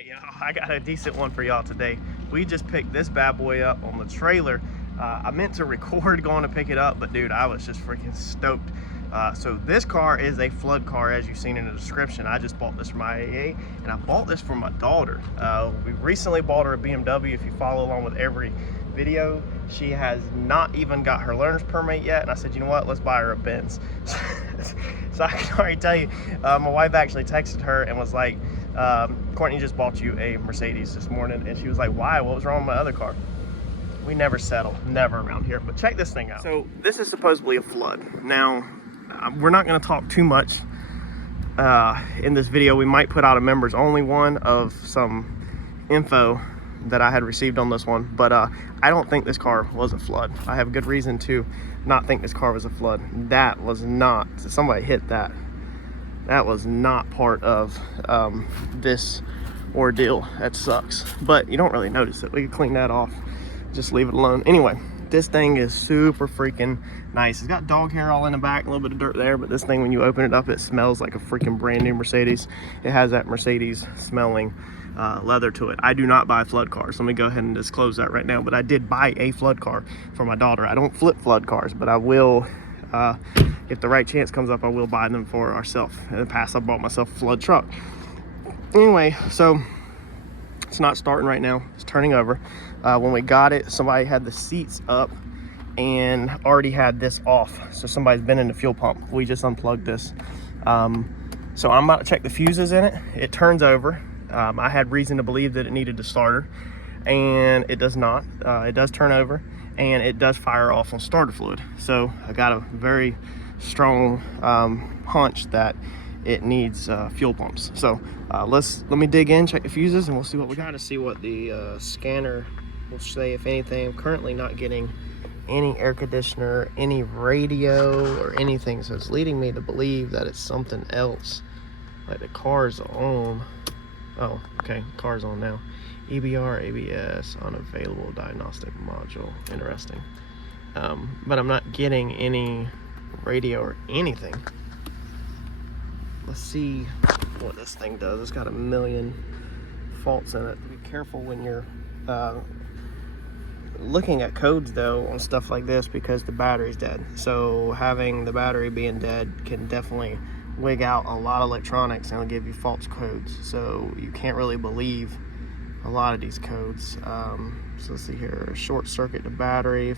Alright y'all, I got a decent one for y'all today. We just picked this bad boy up on the trailer. I meant to record going to pick it up, but dude, I was just freaking stoked. So this car is a flood car, as you've seen in the description. I just bought this from IAA, and I bought this for my daughter. We recently bought her a BMW. If you follow along with every video, she has not even got her learner's permit yet, and I said, you know what, let's buy her a Benz. So I can already tell you, my wife actually texted her and was like, Courtney just bought you a Mercedes this morning, and she was like, why? What was wrong with my other car? We never settle, never around here. But check this thing out. So this is supposedly a flood. Now, we're not going to talk too much in this video. We might put out a members only one of some info that I had received on this one, but I don't think this car was a flood. I have good reason to not think this car was a flood. That was not, somebody hit that. That was not part of this ordeal. That sucks, but you don't really notice it. We can clean that off, just leave it alone. Anyway, this thing is super freaking nice. It's got dog hair all in the back, a little bit of dirt there, but this thing, when you open it up, it smells like a freaking brand new Mercedes. It has that Mercedes smelling leather to it. I do not buy flood cars. Let me go ahead and disclose that right now, but I did buy a flood car for my daughter. I don't flip flood cars, but I will, if the right chance comes up, I will buy them for ourselves. In the past, I bought myself a flood truck. Anyway, so it's not starting right now. It's turning over. When we got it, somebody had the seats up and already had this off. So somebody's been in the fuel pump. We just unplugged this. So I'm about to check the fuses in it. It turns over. I had reason to believe that it needed a starter, and it does not. It does turn over, and it does fire off on starter fluid. So I got a very strong hunch that it needs fuel pumps. So let me dig in, check the fuses, and we'll see what we got to see what the scanner will say, if anything. I'm currently not getting any air conditioner, any radio, or anything, so it's leading me to believe that it's something else. Like the car's on. Oh, okay, car's on now. EBR, ABS, unavailable diagnostic module. Interesting. But I'm not getting any radio or anything. Let's see what this thing does. It's got a million faults in it. Be careful when you're looking at codes though on stuff like this, because the battery's dead. So having the battery being dead can definitely wig out a lot of electronics, and it'll give you false codes. So you can't really believe a lot of these codes. So let's see here. Short circuit to battery.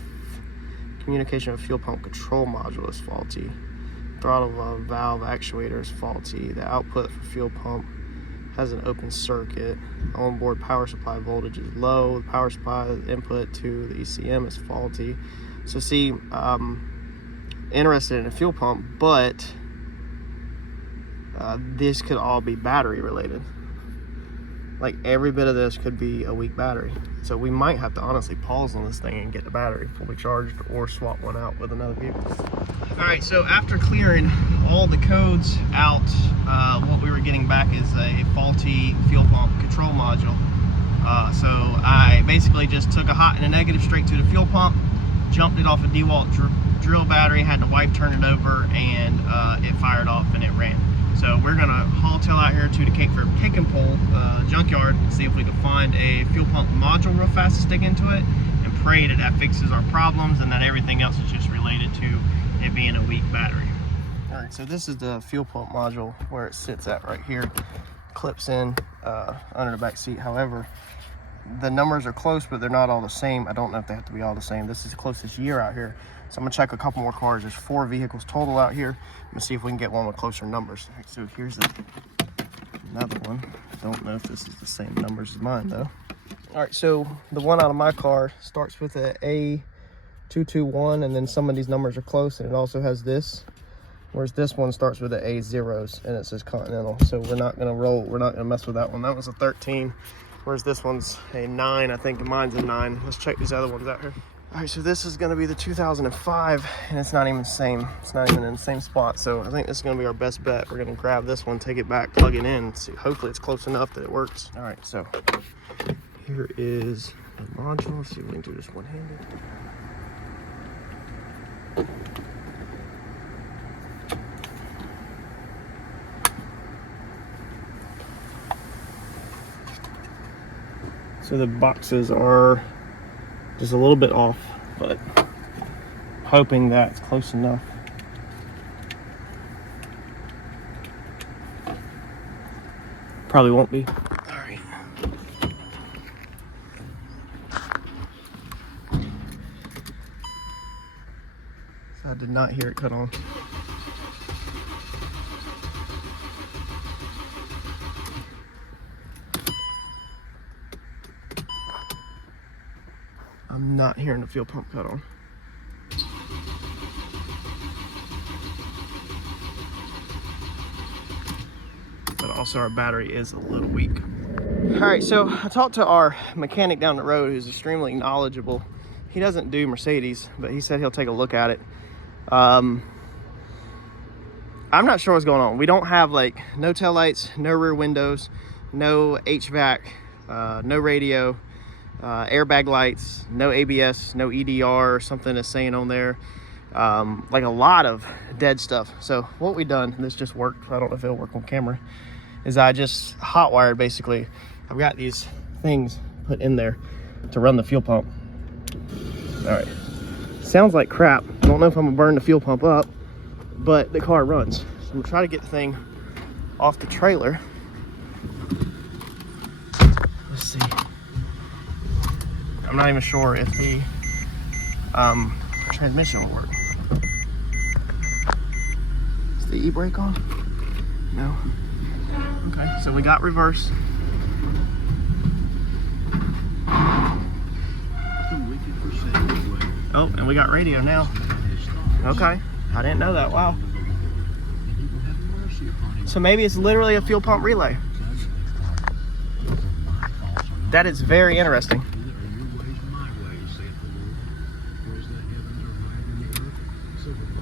Communication with fuel pump control module is faulty. Throttle valve actuator is faulty. The output for fuel pump has an open circuit. Onboard power supply voltage is low. The power supply input to the ECM is faulty. So see, interested in a fuel pump, but this could all be battery related. Like every bit of this could be a weak battery. So we might have to honestly pause on this thing and get the battery fully charged, or swap one out with another vehicle. All right, so after clearing all the codes out, what we were getting back is a faulty fuel pump control module. So I basically just took a hot and a negative straight to the fuel pump, jumped it off a DeWalt drill battery, had the wife turn it over, and it fired off and it ran. So we're gonna haul tail out here to the Cape Fear Pick and Pull junkyard and see if we can find a fuel pump module real fast to stick into it, and pray that that fixes our problems and that everything else is just related to it being a weak battery. All right, so this is the fuel pump module where it sits at right here. Clips in under the back seat. However, the numbers are close, but they're not all the same. I don't know if they have to be all the same. This is the closest year out here. So I'm gonna check a couple more cars. There's 4 vehicles total out here. Let's see if we can get one with closer numbers. Right, so here's another one. Don't know if this is the same numbers as mine though. All right, so the one out of my car starts with a A221, and then some of these numbers are close, and it also has this. Whereas this one starts with the A0s and it says Continental. So we're not gonna mess with that one. That was a 13. Whereas this one's a 9, I think, and mine's a 9. Let's check these other ones out here. All right, so this is gonna be the 2005, and it's not even the same. It's not even in the same spot. So I think this is gonna be our best bet. We're gonna grab this one, take it back, plug it in, see. Hopefully it's close enough that it works. All right, so here is the module. Let's see if we can do this one-handed. So the boxes are just a little bit off, but hoping that's close enough. Probably won't be. All right. So I did not hear it cut on. I'm not hearing the fuel pump cut on. But also our battery is a little weak. All right, so I talked to our mechanic down the road who's extremely knowledgeable. He doesn't do Mercedes, but he said he'll take a look at it. I'm not sure what's going on. We don't have like no taillights, no rear windows, no HVAC, no radio, airbag lights, no ABS, no EDR, something is saying on there. Like a lot of dead stuff. So what we done, and this just worked, I don't know if it'll work on camera, is I just hot wired basically. I've got these things put in there to run the fuel pump. All right, sounds like crap. I don't know if I'm gonna burn the fuel pump up, but the car runs. So I'm gonna try to get the thing off the trailer. Let's see. I'm not even sure if the transmission will work. Is the e-brake on? No. Okay, so we got reverse. Oh, and we got radio now. Okay, I didn't know that. Wow. So maybe it's literally a fuel pump relay. That is very interesting.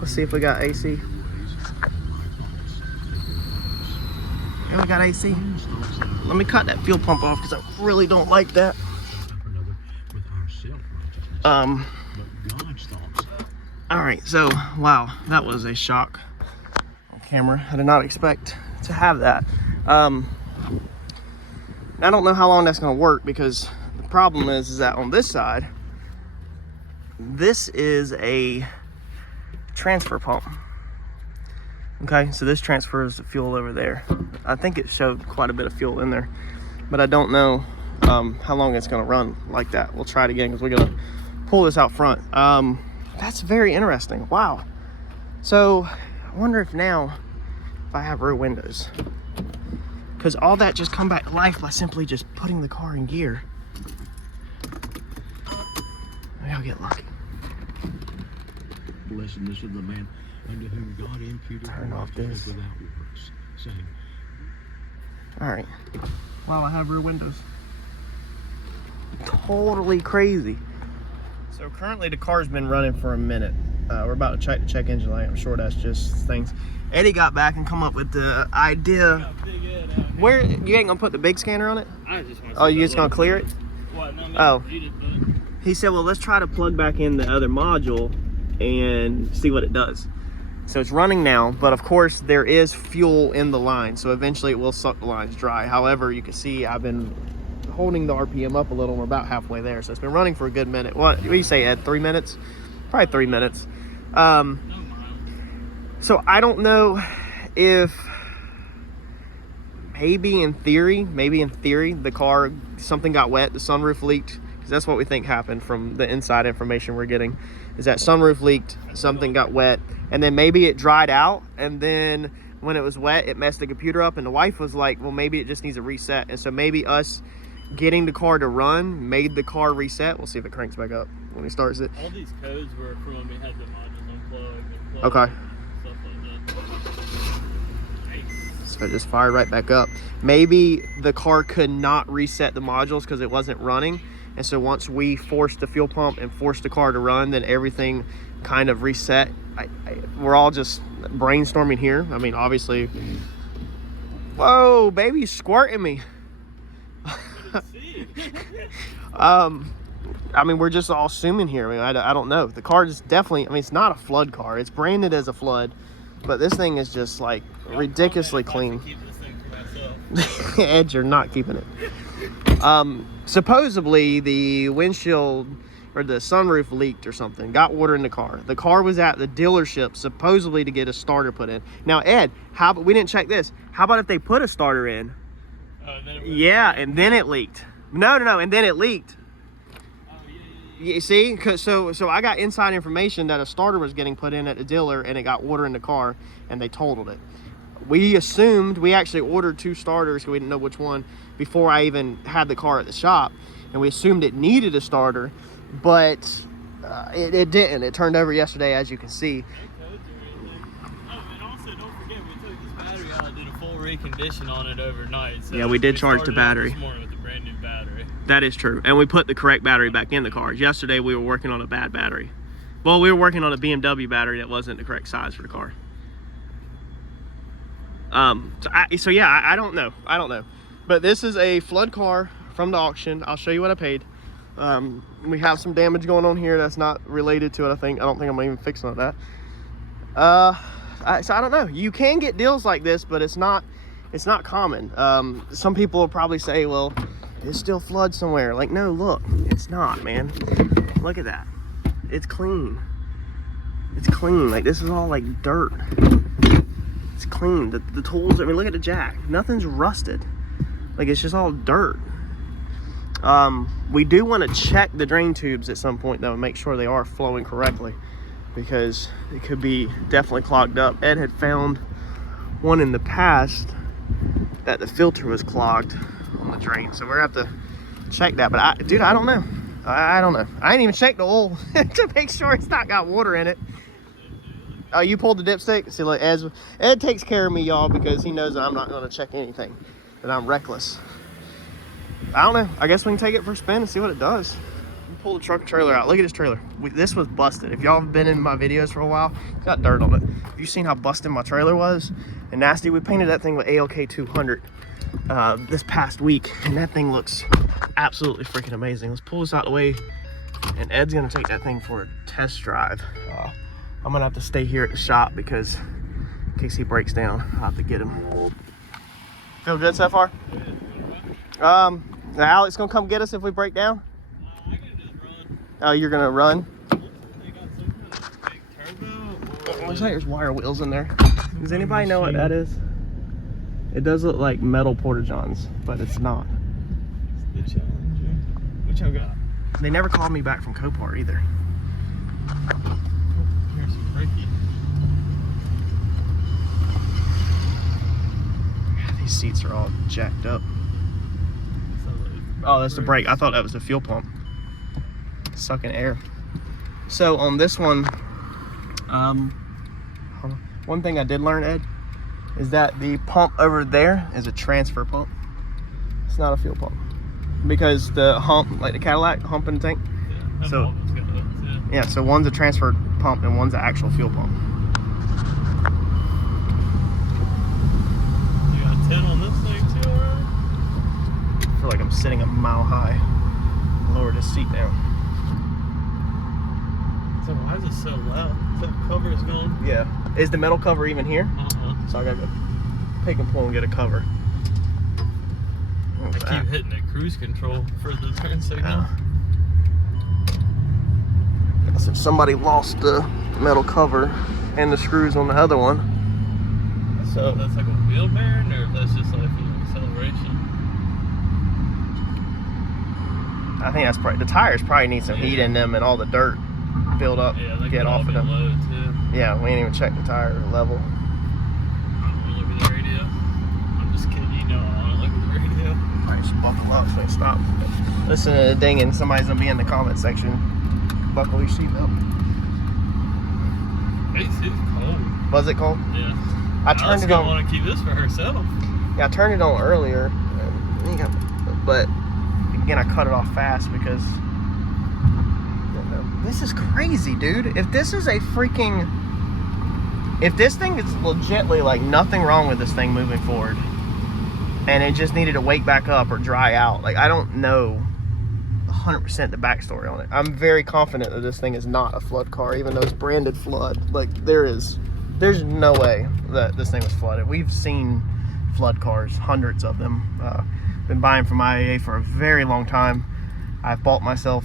Let's see if we got AC. Yeah, we got AC. Let me cut that fuel pump off because I really don't like that. All right, so wow, that was a shock on camera. I did not expect to have that. I don't know how long that's going to work because the problem is that on this side, this is a transfer pump. Okay, so this transfers the fuel over there. I think it showed quite a bit of fuel in there, but I don't know how long it's going to run like that. We'll try it again because we're going to pull this out front. That's very interesting. Wow. So I wonder if now if I have rear windows, because all that just come back to life by simply just putting the car in gear. Maybe I'll get lucky. Blessedness of the man unto whom God imputed turn off this without works, saying, all right, wow, I have rear windows. Totally crazy. So currently the car's been running for a minute. We're about to check engine light. I'm sure that's just things. Eddie got back and come up with the idea. Where you ain't gonna put the big scanner on it? I just want to. Oh, you just gonna clear it? What? No, Oh. He said, well, let's try to plug back in the other module and see what it does. So it's running now, but of course there is fuel in the line, so eventually it will suck the lines dry. However, you can see I've been holding the RPM up a little. We're about halfway there, so it's been running for a good minute. What do you say, Ed? 3 minutes? Probably 3 minutes. So I don't know if maybe in theory the car, something got wet, the sunroof leaked, because that's what we think happened from the inside information we're getting, is that sunroof leaked, something got wet, and then maybe it dried out, and then when it was wet it messed the computer up, and the wife was like, well, maybe it just needs a reset. And so maybe us getting the car to run made the car reset. We'll see if it cranks back up when he starts it. All these codes were from when we had the modules unplugged. Okay. Stuff like that. Nice. So it just fired right back up. Maybe the car could not reset the modules because it wasn't running. And so once we forced the fuel pump and forced the car to run, then everything kind of reset. We're all just brainstorming here. I mean, obviously. Whoa, baby, squirting me. I mean, we're just all assuming here. I mean, I don't know. The car is definitely, I mean, it's not a flood car. It's branded as a flood, but this thing is just like ridiculously clean. Keep this thing to myself. Ed, you're not keeping it. Supposedly the windshield or the sunroof leaked or something, got water in the car. The car was at the dealership supposedly to get a starter put in. Now, Ed, how about, we didn't check this. How about if they put a starter in? Yeah, and then it leaked. No, and then it leaked. You see, so I got inside information that a starter was getting put in at the dealer and it got water in the car and they totaled it. We assumed, we actually ordered 2 starters because we didn't know which one before I even had the car at the shop, and we assumed it needed a starter, but it didn't. It turned over yesterday, as you can see. And also, don't forget, we took this battery out and did a full recondition on it overnight. So yeah, we did charge the battery. This morning with a brand new battery. That is true, and we put the correct battery back in the cars. Yesterday, we were working on a bad battery. Well, we were working on a BMW battery that wasn't the correct size for the car. So yeah, I don't know. But this is a flood car from the auction. I'll show you what I paid. We have some damage going on here that's not related to it. I don't think I'm even fixing on that. So I don't know. You can get deals like this, but it's not common. Some people will probably say, well, it's still flood somewhere. Like, no, look, it's not, man. Look at that. It's clean. It's clean. Like, this is all like dirt. It's clean. The tools, I mean, look at the jack. Nothing's rusted. Like, it's just all dirt. We do want to check the drain tubes at some point, though, and make sure they are flowing correctly, because it could be definitely clogged up. Ed had found one in the past that the filter was clogged on the drain, so we're gonna have to check that. But dude, I don't know. I don't know. I ain't even checked the oil to make sure it's not got water in it. Oh, you pulled the dipstick? See, like, Ed takes care of me, y'all, because he knows that I'm not going to check anything, that I'm reckless. I don't know. I guess we can take it for a spin and see what it does. Pull the truck and trailer out. Look at this trailer. This was busted. If y'all have been in my videos for a while, it's got dirt on it. You seen how busted my trailer was and nasty? We painted that thing with ALK 200 this past week, and that thing looks absolutely freaking amazing. Let's pull this out of the way, and Ed's going to take that thing for a test drive. I'm gonna have to stay here at the shop because in case he breaks down, I'll have to get him. Feel good so far? Alex gonna come get us if we break down? I can just run. Oh, you're gonna run? They got some kind of big turbo. Looks like there's wire wheels in there. Does anybody know what that is? It does look like metal porta-johns, but it's not. It's the Challenger. What y'all got? They never called me back from Copar either. Here's some Ricky. These seats are all jacked up. Oh, that's the brake. I thought that was the fuel pump. Sucking air. So on this one, one thing I did learn, Ed, is that the pump over there is a transfer pump. It's not a fuel pump. Because the hump, like the Cadillac hump in the tank. Yeah, So, yeah, so one's a transfer pump and one's an actual fuel pump. You got 10 on this thing too, already? I feel like I'm sitting a mile high. Lower this seat down. So why is it so loud? That cover is gone? Yeah. Is the metal cover even here? So I gotta go pick and pull and get a cover. I keep hitting the cruise control for the turn signal. So somebody lost the metal cover and the screws on the other one. So that's like a wheel bearing, or if that's just like an acceleration? I think that's probably, the tires probably need some heat in them and all the dirt build up, get off of them. Low too. Yeah, we ain't even checked the tire level. You look at the radio? I'm just kidding, you know I want to look at the radio. Alright, just buckle up so it stop. Listen to the dinging, somebody's gonna be in the comment section. Buckle your seatbelt. It's cold. Was it cold? Yeah. I turned it on. Want to keep this for herself. Yeah, I turned it on earlier, but again, I cut it off fast because this is crazy, dude. If this is a freaking, if this thing is legitly like nothing wrong with this thing moving forward, and it just needed to wake back up or dry out, like I don't know 100% the backstory on it. I'm very confident that this thing is not a flood car, even though it's branded flood. Like there's no way that this thing was flooded. We've seen flood cars, hundreds of them. Been buying from IAA for a very long time. I've bought myself,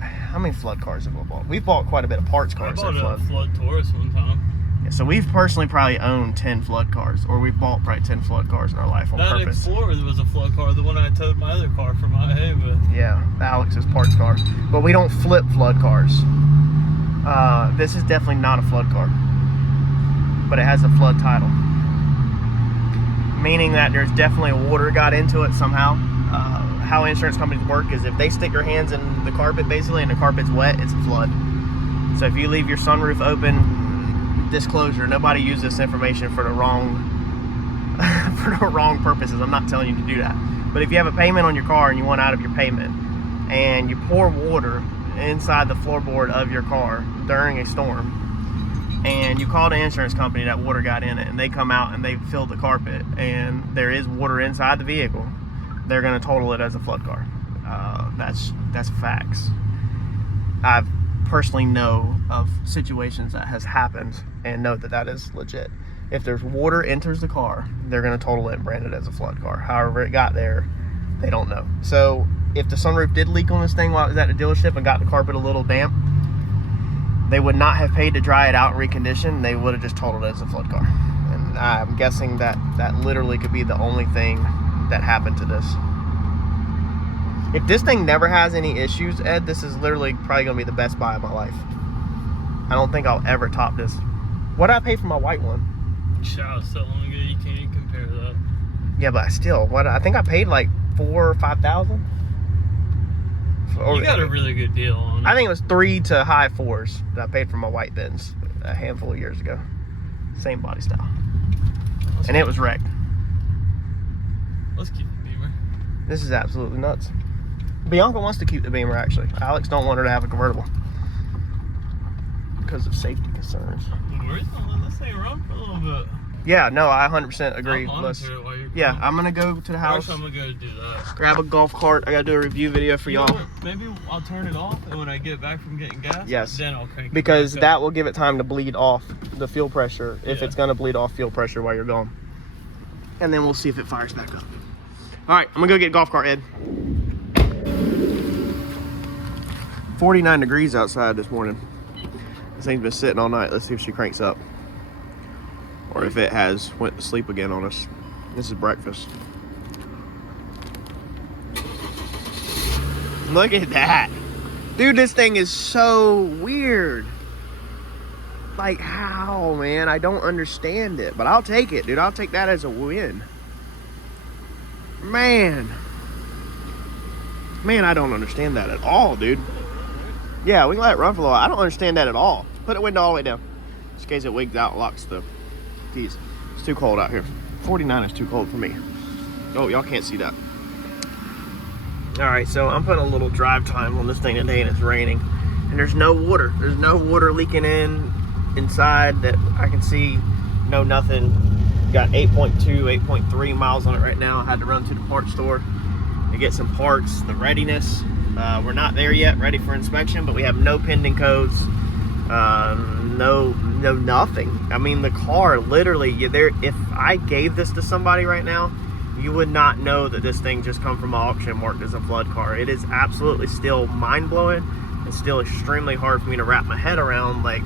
how many flood cars have we bought? We've bought quite a bit of parts cars. I bought a flood Taurus one time. Yeah, so we've personally probably owned 10 flood cars, or we've bought probably 10 flood cars in our life on that purpose. Explorer was a flood car, the one I towed my other car from IAA with. Yeah, Alex's parts car. But we don't flip flood cars. This is definitely not a flood car, but it has a flood title, meaning that there's definitely water got into it somehow. How insurance companies work is if they stick their hands in the carpet basically and the carpet's wet, it's a flood. So if you leave your sunroof open, disclosure, nobody use this information for the wrong purposes. I'm not telling you to do that. But if you have a payment on your car and you want out of your payment and you pour water inside the floorboard of your car during a storm and you call the insurance company, that water got in it, and they come out and they fill the carpet and there is water inside the vehicle, they're going to total it as a flood car. That's facts. I've personally know of situations that has happened and know that that is legit. If there's water enters the car, they're going to total it and brand it as a flood car. However it got there, they don't know. So if the sunroof did leak on this thing while it was at the dealership and got the carpet a little damp, they would not have paid to dry it out and recondition. They would have just totaled it as a flood car. And I'm guessing that that literally could be the only thing that happened to this. If this thing never has any issues, Ed, this is literally probably gonna be the best buy of my life. I don't think I'll ever top this. What did I pay for my white one? Shot so long ago, you can't compare that. Yeah, but still, what I think I paid like $4,000 or $5,000. You got a really good deal on it. I think it was 3 to high 4s that I paid for my white Benz a handful of years ago. Same body style, and it was wrecked. Let's keep the Beamer. This is absolutely nuts. Bianca wants to keep the Beamer, actually. Alex don't want her to have a convertible because of safety concerns. We're just gonna let this thing run for a little bit. Yeah, no, I 100% agree. I'll monitor it while you're Yeah, gone. I'm gonna go to the house. First, I'm gonna go do that. Grab a golf cart. I gotta do a review video for y'all. Maybe I'll turn it off, and when I get back from getting gas, Yes. then I'll crank it Because back that up. will give it time to bleed off the fuel pressure, if Yeah. it's gonna bleed off fuel pressure while you're gone. And then we'll see if it fires back up. All right, I'm gonna go get a golf cart, Ed. 49 degrees outside this morning. This thing's been sitting all night. Let's see if she cranks up. Or if it has went to sleep again on us. This is breakfast. Look at that. Dude, this thing is so weird. Like how, man? I don't understand it. But I'll take it, dude. I'll take that as a win. Man, I don't understand that at all, dude. Yeah, we can let it run for a little while. I don't understand that at all. Put the window all the way down. Just in case it wigs out and locks the keys. It's too cold out here. 49 is too cold for me. Oh, y'all can't see that. Alright, so I'm putting a little drive time on this thing today and it's raining. And there's no water. There's no water leaking inside that I can see. No nothing. Got 8.2, 8.3 miles on it right now. I had to run to the parts store to get some parts, the readiness. We're not there yet, ready for inspection, but we have no pending codes. No nothing. I mean, the car literally, if I gave this to somebody right now, you would not know that this thing just come from an auction marked as a flood car. It is absolutely still mind-blowing. It's still extremely hard for me to wrap my head around, like,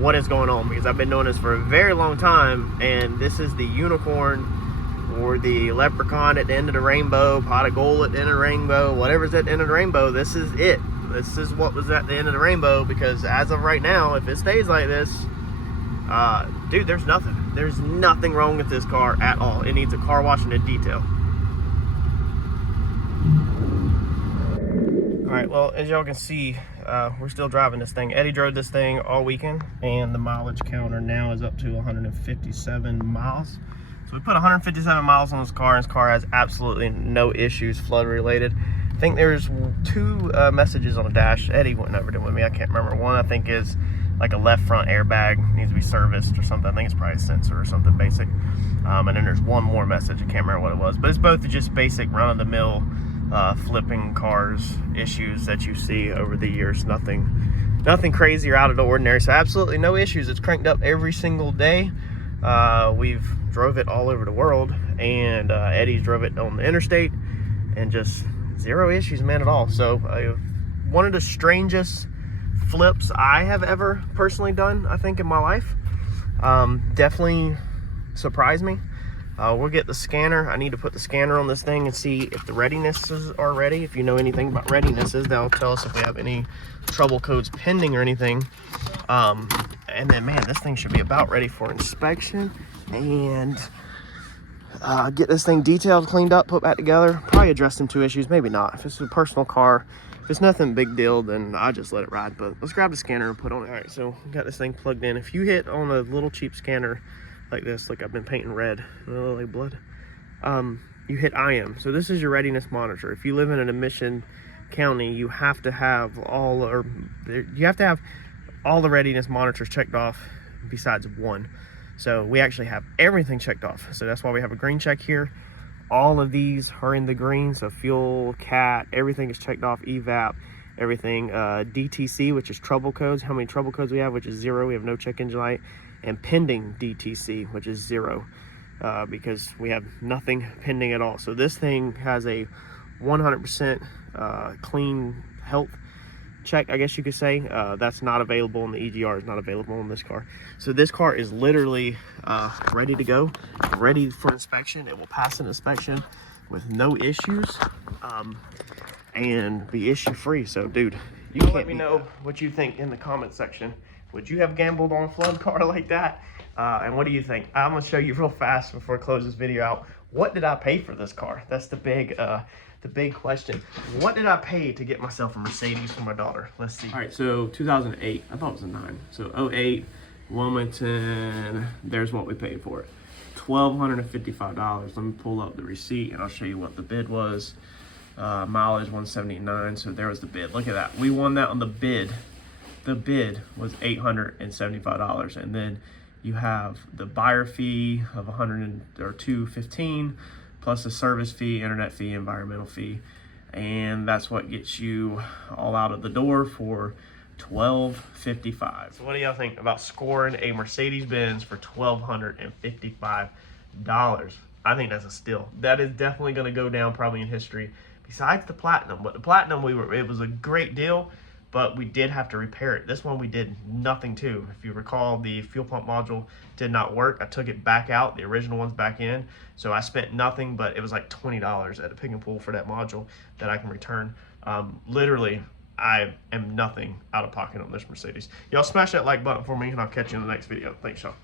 what is going on, because I've been doing this for a very long time, and this is the unicorn or the leprechaun at the end of the rainbow, pot of gold at the end of the rainbow, whatever's at the end of the rainbow. This is it. This is what was at the end of the rainbow, because as of right now, if it stays like this, dude, there's nothing wrong with this car at all. It needs a car wash and a detail. All right, well, as y'all can see, we're still driving this thing. Eddie drove this thing all weekend, and the mileage counter now is up to 157 miles. So we put 157 miles on this car, and this car has absolutely no issues flood related. I think there's 2 messages on the dash. Eddie went over it with me. I can't remember. One, I think, is like a left front airbag needs to be serviced or something. I think it's probably a sensor or something basic. And then there's one more message. I can't remember what it was, but it's both just basic run-of-the-mill flipping cars issues that you see over the years. Nothing crazy or out of the ordinary. So absolutely no issues. It's cranked up every single day. We've drove it all over the world, and Eddie's drove it on the interstate. and just zero issues, man, at all. So one of the strangest flips I have ever personally done, I think, in my life. Definitely surprised me. We'll get the scanner. I need to put the scanner on this thing and see if the readinesses are ready. If you know anything about readinesses, they'll tell us if we have any trouble codes pending or anything. And then, man, this thing should be about ready for inspection, and get this thing detailed, cleaned up, put back together. Probably address some 2 issues, maybe not. If it's a personal car, if it's nothing big deal, then I just let it ride. But let's grab the scanner and put on it. All right, so we got this thing plugged in. If you hit on a little cheap scanner like this, like I've been painting red, like blood, you hit IM. So this is your readiness monitor. If you live in an emission county, you have to have all the readiness monitors checked off besides one. So we actually have everything checked off. So that's why we have a green check here. All of these are in the green. So fuel, cat, everything is checked off, evap, everything. DTC, which is trouble codes, how many trouble codes we have, which is 0. We have no check engine light. And pending DTC, which is 0, because we have nothing pending at all. So this thing has a 100% clean health check, I guess you could say. That's not available in the EGR, is not available in this car. So this car is literally ready to go, ready for inspection. It will pass an inspection with no issues, and be issue free. So dude, you can let me know what you think in the comment section. Would you have gambled on a flood car like that? And what do you think? I'm gonna show you real fast before I close this video out. What did I pay for this car? That's the big question. What did I pay to get myself a Mercedes for my daughter? Let's see. All right, so 2008. I thought it was a 9. So 08, Wilmington. There's what we paid for it. $1,255. Let me pull up the receipt and I'll show you what the bid was. Mileage 179. So there was the bid. Look at that. We won that on the bid. The bid was $875, and then you have the buyer fee of $215 plus the service fee, internet fee, environmental fee, and that's what gets you all out of the door for $1,255. So what do y'all think about scoring a Mercedes Benz for $1,255? I think that's a steal. That is definitely going to go down probably in history. Besides the Platinum, but the Platinum it was a great deal, but we did have to repair it. This one we did nothing to. If you recall, the fuel pump module did not work. I took it back out, the original one's back in. So I spent nothing, but it was like $20 at a pick and pull for that module that I can return. Literally, I am nothing out of pocket on this Mercedes. Y'all smash that like button for me and I'll catch you in the next video. Thanks, y'all.